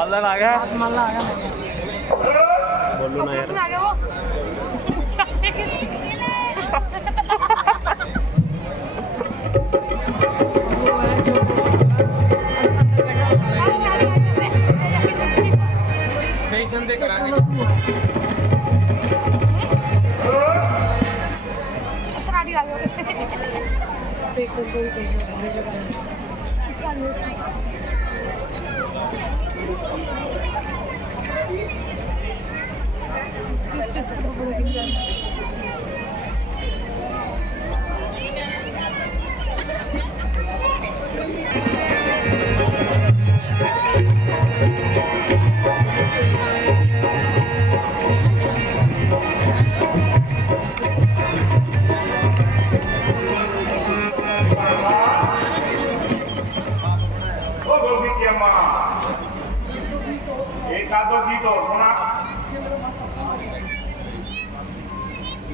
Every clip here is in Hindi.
बालन आ गया। माला आ गया बोलू ना यार। आ गया वो स्टेशन ते करांगे राडी आ गया देखो कोई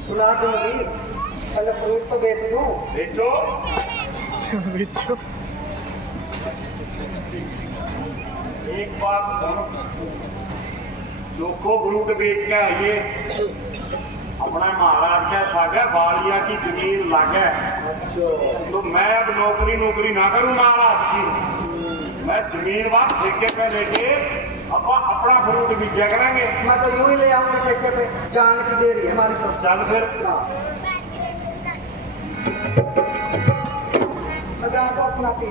सुना दूंगी, पहले फ्रूट तो बेच दूं। बेचो बिच्छू एक बात सुनो, चोखो फ्रूट बेच के आइए। अपना महाराज का सागा बालिया की जमीन लागे, तो मैं अब नौकरी ना करूं महाराज की। मैं जमीन बात ठेके पे लेके अपना फ्रूट बीजा करेंगे। मैं तो यूं ही ले आऊंगी ठेके पे, जान की देरी है हमारी तो। चल फिर लगा दो अपना पी।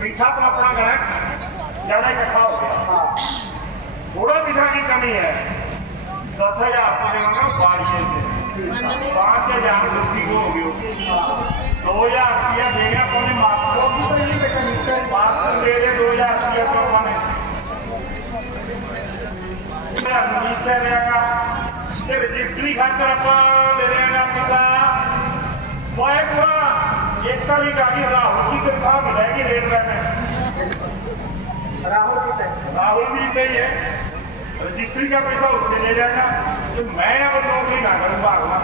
पीछा तो अपना ग्राहक ज्यादा इकट्ठा हो गया। थोड़ा पीछा की कमी है। 10,000 तो देंगे बाड़िए से, 5,000 रुपये हो गई, 2,000 रुपया देगा अपने मास्टर दे दे 2,000 रुपया तो मैंने से रहेगा। रजिस्ट्री खातर अपन दे देगा पिता एक ताली गाड़ी राहुल की तनख्वाह मिलेगी रेलवे में। राहुल भी सही है, रजिस्ट्री का पैसा उससे ले जाएगा। तो मैं अब नौकरी ना करूँगा अगला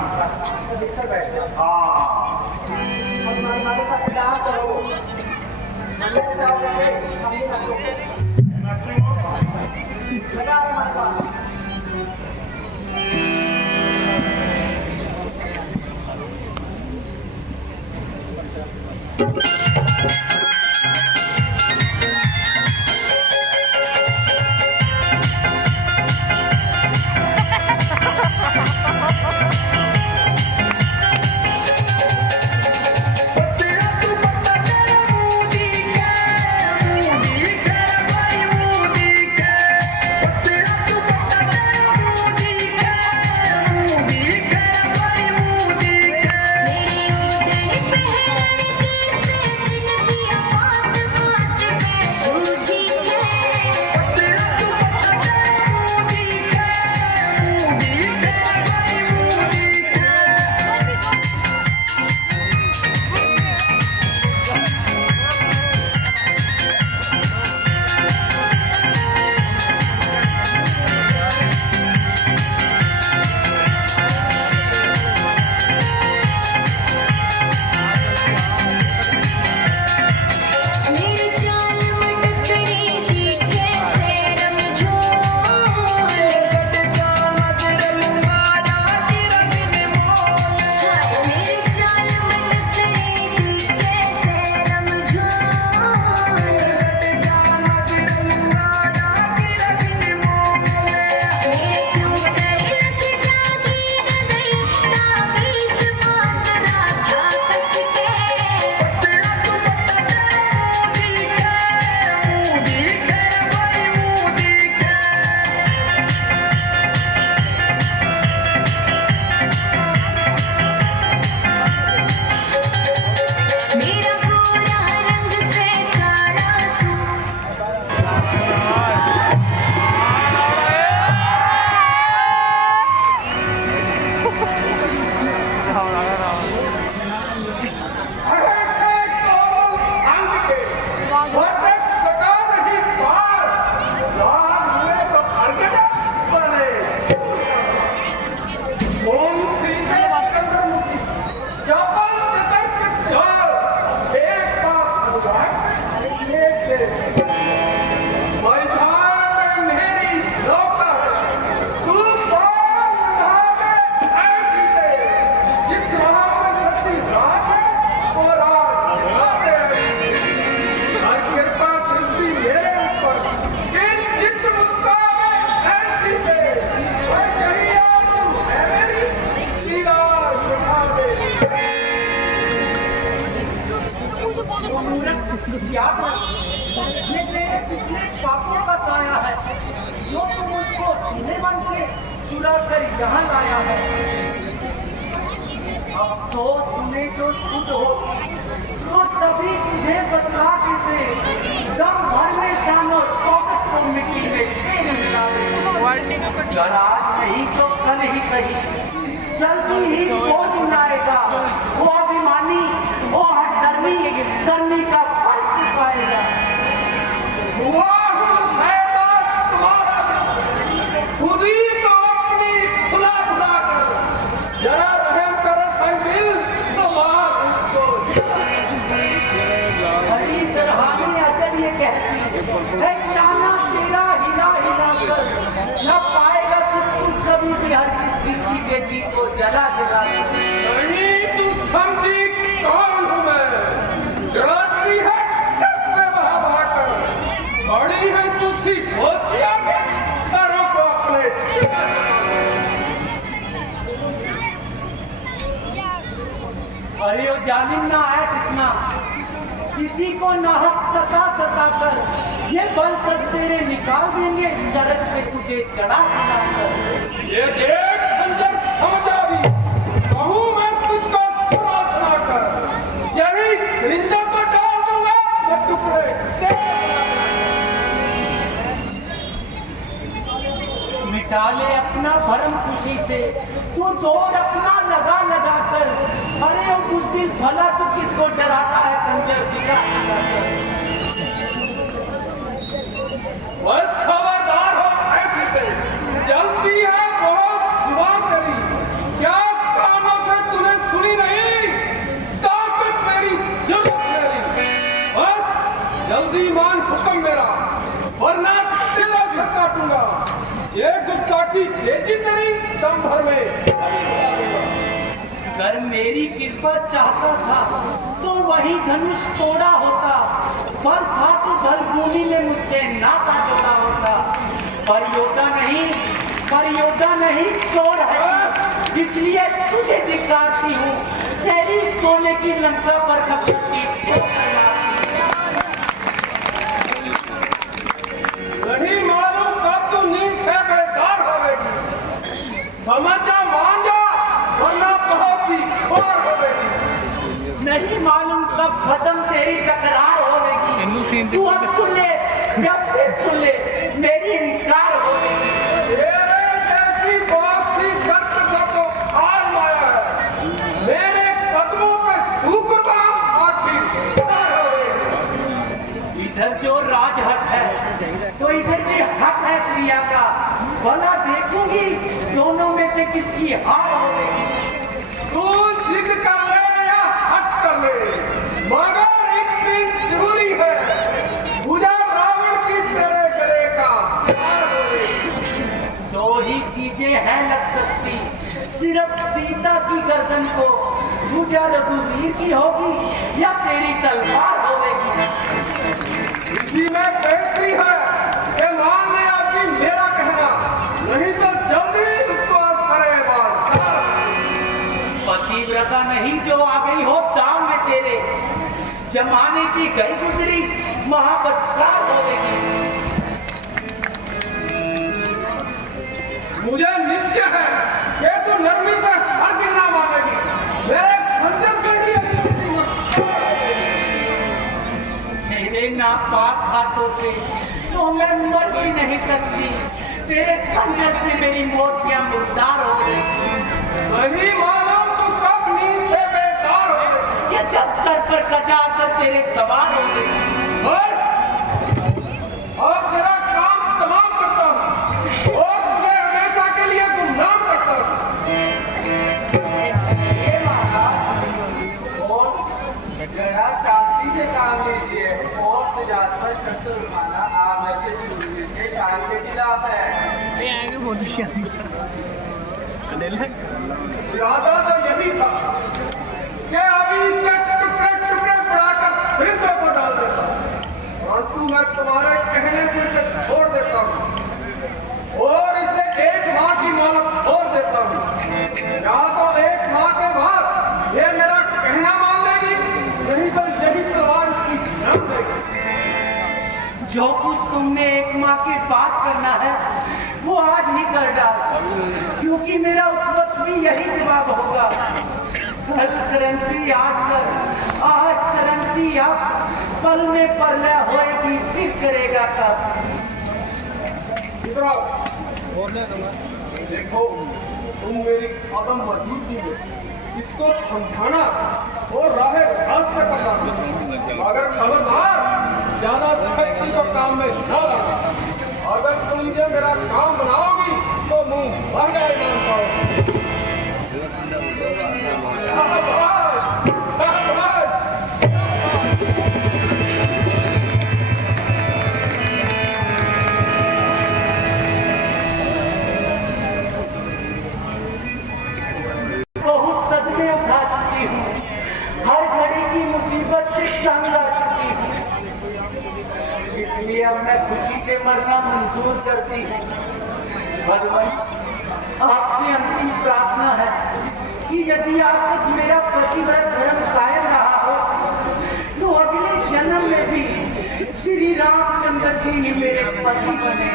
पिछले पापों का साया है जो तू मुझको सीने मन से चुरा कर यहाँ लाया है। अफसोस में जो शुद्ध हो तो तभी तुझे बतला के दे, दम भर में शान और शौकत को मिट्टी में तेरे मिला दे। अगर आज नहीं तो कल ही सही, जल्दी ही वो दिन आएगा, वो अभिमानी, वो हठधर्मी करनी का फल चुकाएगा। खुद ही तो अपनी खुला खुला कर जरा रहम करो संगिल तो मार उसको। हरी सरहानी अजर ये कहती है शाना तेरा हिला हिला कर न पाएगा सुख कभी भी हर किसी के जी को जला जला कर। नहीं तू समझी कौन हूँ मैं, डराती है दस में बहा बहा कर, बड़ी है तू सी भोतिया के सरों को अपने चुरा। अरे वो जालिम ना है कितना, किसी को नाहक सता सता कर ये बल सब तेरे निकाल देंगे चरक पे तुझे चढ़ा चढ़ा कर। ये देख खंजर समझा भी कहूँ मैं तुझको सुना सुना कर, यही दरिंदों को डाल दूंगा ये टुकड़े मिटा ले अपना भरम खुशी से तू जोर अपना लगा लगा कर। अरे वो बुज़दिल भला तू किसको डराता है खंजर दिखा दिखा कर। बस खबरदार हो ऐसी तेरी जलती है बहुत जुआ करी, क्या कानों से तूने सुनी नहीं, ताकत मेरी जरूरत मेरी, बस जल्दी मान हुक्म मेरा वरना तेरा सिर काटूंगा। ये गुस्ताखी तेजी तेरी दम भर में अगर मेरी कृपा चाहता था तो वही धनुष तोड़ा होता, बल था तो बल भूमि में मुझसे नाता जोड़ा होता। पर योद्धा नहीं चोर है, इसलिए तुझे धिक्कारती हूँ, तेरी सोने की लंका पर कपटी नहीं मालूम कब तू नींद से बेदार होवेगी, समझ जा मान जा वरना बहुत ही खोर होवेगी। नहीं मालूम कब खत्म तेरी तकरार होगी, तू अब सुन ले या फिर सुन ले मेरी इनकार होगी। तेरे जैसी बहुत सी शर्त सबको आजमाया है, मेरे कदमों पे तू कुर्बान आखिर होवेगी। इधर जो राजहक है तो इधर भी हक है प्रिया का, भला देखूंगी दोनों में से किसकी हार होगी। तू जिद कर ले या हट कर ले, मगर एक दिन जरूरी है पूजा रावण की तेरे गले का हार होगी। दो ही चीजें हैं लग सकती, सिर्फ सीता की गर्दन को पूजा रघुवीर की होगी या तेरी तलवार होगी। इसी में बेहतरी है कि मान ले आपकी मेरा कहना, नहीं तो जल्दी उसको करे बात। पतिव्रता नहीं जो आ गई हो दाम में तेरे, जमाने की गई गुजरी महाबदकार होगी। मुझे निश्चय है कि तू नरमी से हर गिरना मानेगी, मेरे खंजर से ही अगली स्थिति तेरे नापाक हाथों से तो मैं मर भी नहीं सकती, तेरे खंजर से मेरी मोतियां मुर्दार हो गई। वही मालूम तू कब नींद से बेकार हो गई, ये जब सर पर कजा कर तेरे सवार हो गई। बस अब तेरा काम तमाम करता हूँ और तुझे हमेशा के लिए गुमनाम करता हूँ। ये महाराज और जरा शांति से काम लीजिए और तुझात्मक शस्त्र उठाना आवश्यक के शान के खिलाफ है। ये आगे बहुत शानदार इरादा तो यही था कि अभी इसके टुकड़े टुकड़े पड़ाकर वृंदों को डाल देता, परंतु मैं तुम्हारे कहने से इसे छोड़ देता हूँ और इसे एक माह की मोहलत छोड़ देता हूँ। या तो एक माह के बाद ये मेरा कहना मान लेगी, नहीं तो यही तलवार इसकी जान लेगी। जो कुछ तुमने एक माँ के बाद करना है वो आज ही कर डाल, क्योंकि मेरा उस वक्त भी यही जवाब होगा। कल क्रांति आज कर, आज क्रांति अब, पल में परलय होएगी फिर करेगा कब। देखो तुम मेरी कदम मौजूदगी में इसको समझाना और राह रास्ते पर लाना, मगर खबरदार ज्यादा शक्ति को काम में न लाना। अगर तुम ये मेरा काम बनाओगी तो मुंह भर जाए नाम पाओ। शाबाश, शाबाश। बहुत सदमे उठा चुकी हूँ, हर घड़ी की मुसीबत से तंग आ चुकी हूँ, इसलिए अब मैं खुशी से मरना मंजूर करती हूँ। भगवान, आपसे अंतिम प्रार्थना है कि यदि आप तक मेरा प्रतिव्रत धर्म कायम रहा हो तो अगले जन्म में भी श्री रामचंद्र जी ही मेरे पति बने।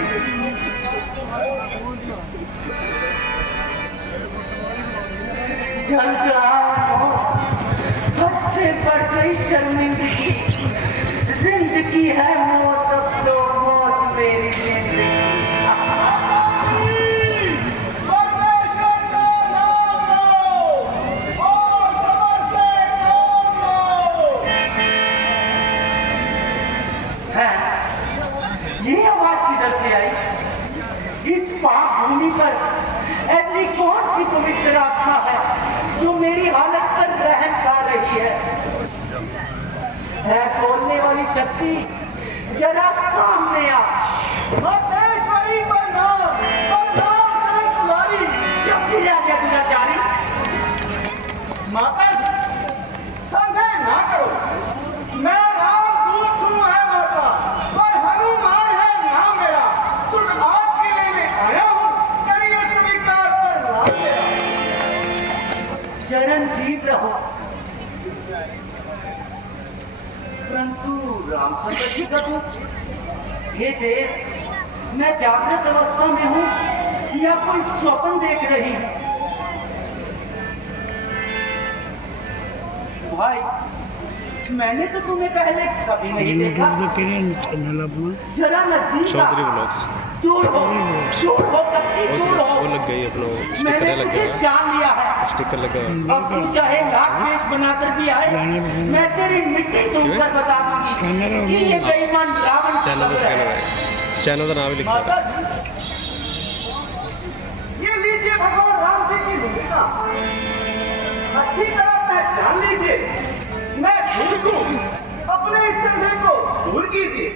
हद से बढ़ गई शर्मिंदगी, जिंदगी है मौत, अब तो मौत मेरी जिंदगी। ये आवाज किधर से आई? इस पाक भूमि पर ऐसी कौन सी पवित्र आत्मा है जो मेरी हालत पर रहम कर रही है बोलने वाली शक्ति, जरा सामने आ। मतेश्वरी प्रणाम, प्रणाम करें तुम्हारी। क्या फिर आ गया दुराचारी? माता संदेह ना करो, मैं रामदूत हूँ है माता, पर हनुमान है नाम मेरा। सुन आपके लेने आया हूँ, करिए स्वीकार कर राम मेरा। चिरंजीव रहो। परंतु रामचंद्र जी का दूत, हे देव, मैं जागृत अवस्था में हूँ या कोई स्वप्न देख रही हूँ? भाई, मैंने तो तुम्हें पहले कभी नहीं देखा। जरा नजदीक दूर हो, दूर हो, कतई दूर हो। वो लग गई अपना मैंने लग तुझे गया, जान लिया है। स्टिकर लगा है। अब तू चाहे लाख पेश बनाकर भी आए, मैं तेरी मिट्टी सुनकर बता दूंगी कि ये बेईमान रावण चैनल का स्कैनर है। है, चैनल का नाम भी लिखा माता है। जी, ये लीजिए भगवान राम जी की मुद्रा, अच्छी तरह पहचान लीजिए। मैं भूल हूँ, अपने इस संदेह को दूर कीजिए।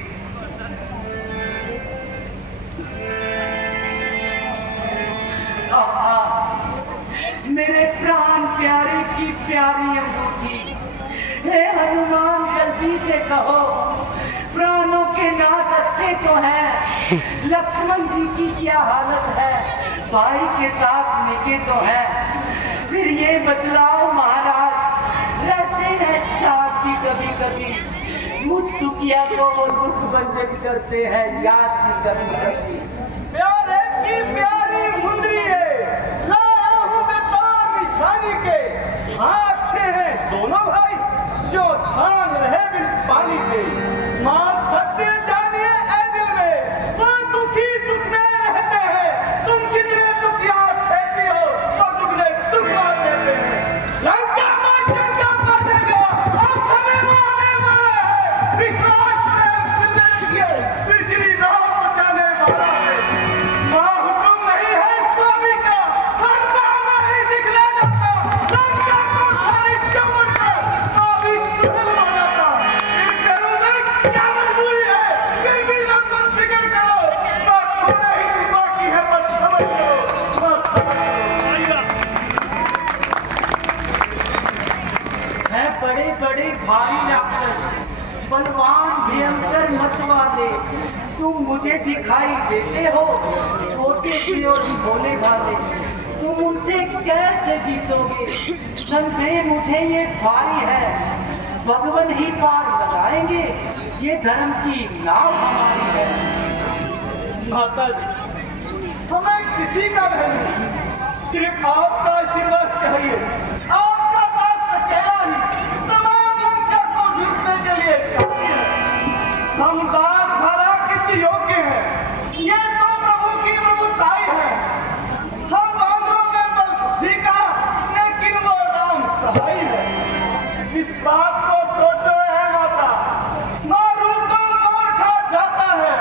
मेरे प्राण प्यारे की प्यारी अंगूठी, हे हनुमान जल्दी से कहो, प्राणों के नाथ अच्छे तो हैं, लक्ष्मण जी की क्या हालत है, भाई के साथ निके तो है, फिर ये बतलाओ महाराज, रहते हैं साथ भी कभी कभी, मुझ दुखिया को वो दुख भंजन करते हैं याद भी कभी कभी। प्यारे की प्यारी मुंदरी है, लाया हूं मैं तार निशानी के, हाँ अच्छे हैं दोनों भाई जो थान रहे बिन पानी के। मां सत्य जानिए ऐ दिल में, वो दुखी दुख में रहते हैं, तुम जितने दुखिया सहती हो तो दुगने दुख सहते हैं। लंका मांगा पाटेगा, अब समय आने वाला है, विश्वास में मिलने के फिर श्री राम बचाने वाला है। मां हुक्म नहीं है स्वामी का, हर नाम ही निकला जाता, लंका को सारी चमक कर अभी तुझे मारता। इन करूं मैं क्या मजबूरी है, फिर भी न तुम फिक्र करो, बात थोड़ा ही नहीं बाकी है, बस समझ लो, बस समझ लो। है बड़े बड़े भारी राक्षस, बलवान भयंकर मत वाले, तुम मुझे दिखाई देते हो छोटे से और भोले भाले, तुम उनसे कैसे जीतोगे? संदेह मुझे ये भारी है, भगवान ही पार लगाएंगे ये धर्म की नाव हमारी। माता जी, हमें किसी का भय नहीं, सिर्फ आपका आशीर्वाद चाहिए। आपका पास अकेला ही तमाम लंका को जीतने के लिए काफी है। हम दान भला किसी योग्य हैं, ये तो प्रभु की प्रभुताई है। हम बांदरों में बल बुद्धि का, लेकिन वो राम सहाय है। इस बात को सोचो है माता, मारू तो मोर खा जाता है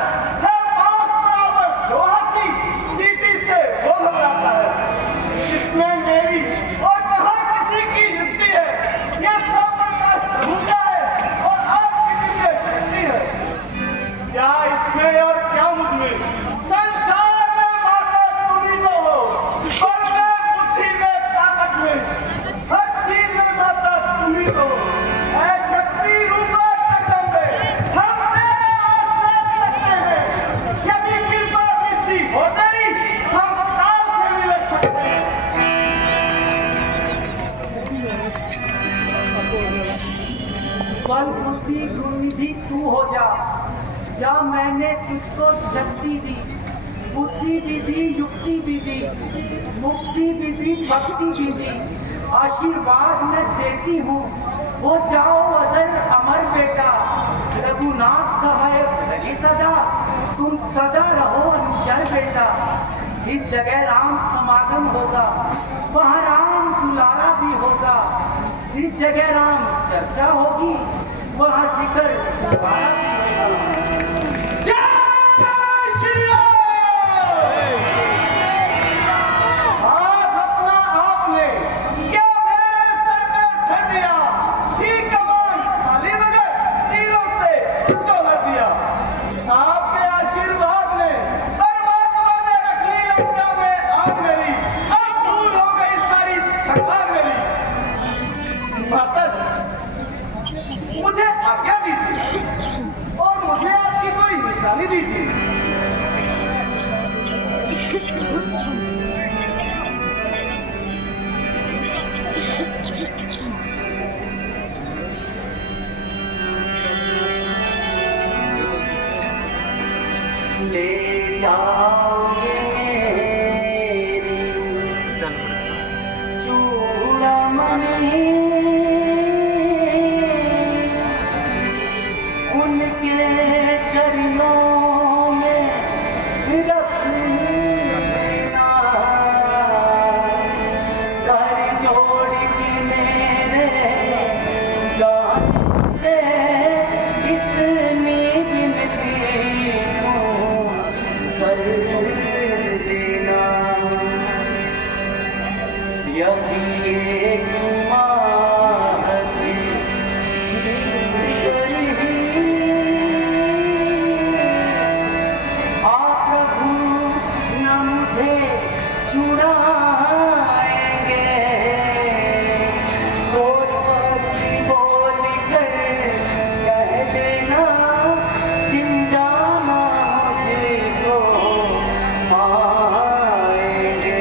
पांच बराबर दो हाथी, चींटी से वो घबराता है। इसमें मेरी और कहाँ किसी की युक्ति है, ये सब बर्दाश्त भूला है और आपकी किसे शक्ति है। क्या इसमें और क्या मुझमें, संसार में माता तुम ही तो हो, बल में, बुद्धि में, ताकत में, हर चीज में माता तुम ही तो हो। ऐ शक्ति रूपा जगदम्बे, हम तेरे आश्रय लगते हैं। यदि कृपा दृष्टि हो तेरी, हम काल से भी लड़ सकते हैं। बल बुद्धि गुरुनिधि तू हो जा, जा मैंने तुझको शक्ति दी, बुद्धि भी दी, युक्ति भी दी, मुक्ति भी दी, भक्ति भी दी, आशीर्वाद मैं देती हूँ। हो जाओ अजर अमर बेटा, रघुनाथ सहायक रही सदा, तुम सदा रहो अनुचर बेटा। जिस जगह राम समागम होगा, वहाँ राम दुलारा भी होगा। जिस जगह राम चर्चा होगी, वहाँ जिक्र दोबारा भी होगा। जय श्री राम। हाथ अपना आपने क्या मेरे सर पे धर दिया, ही कमान खाली मगर तीरों से उसको भर दिया। आपके आशीर्वाद ने, परमात्मा ने रख ली लंका में आग मेरी, अब दूर हो गई सारी थकान मेरी। माता जी, मुझे आज्ञा दीजिए और मुझे आपकी कोई निशानी दीजिए। ले जाओगे चूड़ामणि, उनके चरणों में रखना, कर जोड़ के मेरे गान से इतनी विनती हूँ, कर देना। यही एक माहती आप प्रभु न मुझे छुड़ाएंगे, बोल बोल कर कह देना, जिन जाना मुझको आएंगे।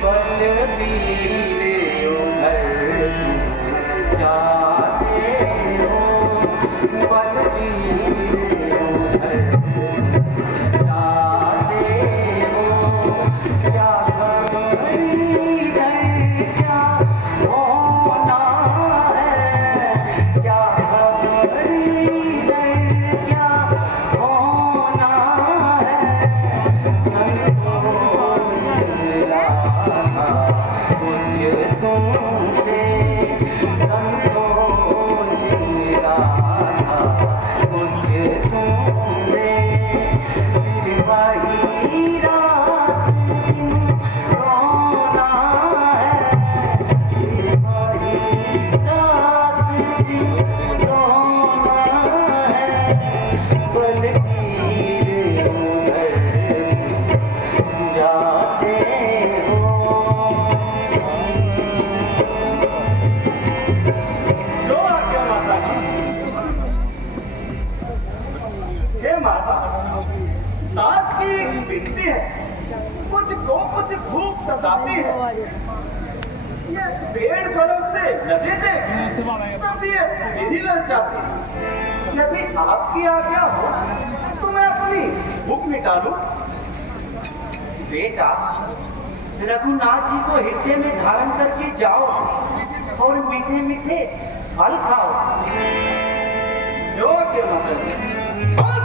बलबीर उधर जाते हो, बलबीर उधर जाते हो, क्या करी है, क्या होना है, क्या करी है, क्या होना है। मुझे तुमसे संतोष मिला था, मुझे तुमसे फिर वही रात रोना है, फिर वही रात रोना है। बलबीर उधर जाते हो। जो आज्ञा माता की। हे माता, दास की एक विनती है, कुछ कुछ भूख सताती है। ये पेड़ फलों से लदे थे, तब ये विधि लग जाती। यदि आपकी आज्ञा हो तो मैं अपनी भूख मिटा लूं। बेटा, रघुनाथ जी को हृदय में धारण करके जाओ और मीठे मीठे फल खाओ। योग्य माता जी।